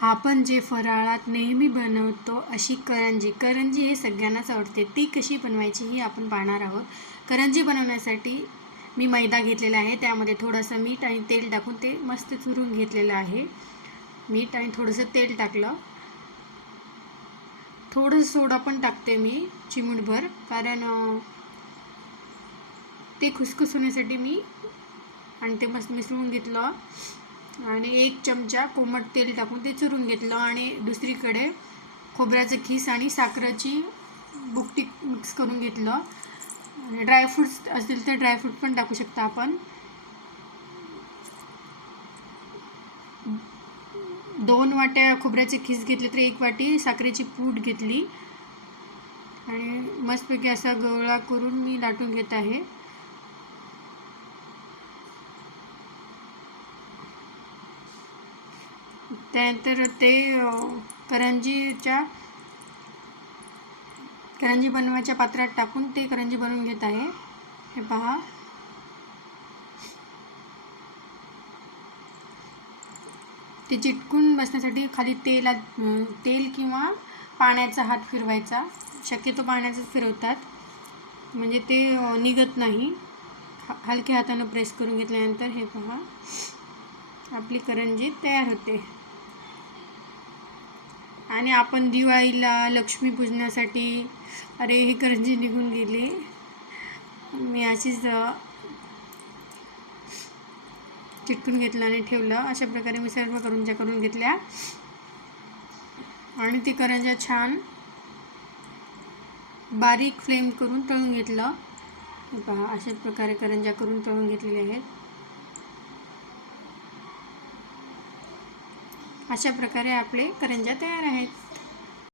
आपण जे फराळात नेहमी बनवतो अशी करंजी हे सगळ्यांनाच आवडते. ती कशी बनवायची ही आपण पाहणार आहोत. करंजी बनवण्यासाठी मी मैदा घेतलेला आहे, त्यामध्ये थोडंसं मीठ आणि तेल टाकून ते मस्त चुरून घेतलेलं आहे. मीठ आणि थोडंसं तेल टाकलं, थोडंसं सोडा पण टाकते मी चिमूटभर, कारण ते खुसखुस होण्यासाठी मी. आणि ते मस्त मिसळून घेतलं आणि 1 चमचा कोमट तेल टाकून ते चुरून घेतलं. आणि दुसरीकडे खोबऱ्याचं खीस आणि साखरेची भुकटी मिक्स करून घेतलं. आणि ड्रायफ्रूट्स असतील तर ड्रायफ्रूट पण टाकू शकता आपण. 2 वाट्या खोबऱ्याचे खीस घेतले तर 1 वाटी साखरेची पूड घेतली आणि मस्तपैकी असा गोळा करून मी लाटून घेत आहे. त्यानंतर ते करंजी बनवायच्या पात्रात टाकून ते करंजी बनवून घेत आहे. हे पहा, ते चिटकून बसण्यासाठी खाली तेल किंवा पाण्याचा हात फिरवायचा. शक्यतो पाण्याचाच फिरवतात, म्हणजे ते निघत नाही. हलक्या हातानं प्रेस करून घेतल्यानंतर हे पहा, आपली करंजी तयार होते. आणि आपण दिवाळीला लक्ष्मीपूजनासाठी, अरे ही करंजी निघून गेली, मी अशीच चिटकून घेतलं आणि ठेवलं. अशा प्रकारे मी सर्व करंज्या करून घेतल्या आणि ती करंज्या छान बारीक फ्लेम करून तळून घेतलं. पहा, अशा प्रकारे करंज्या करून तळून घेतलेल्या आहेत. अशा प्रकारे आपले करंज्या तयार आहेत.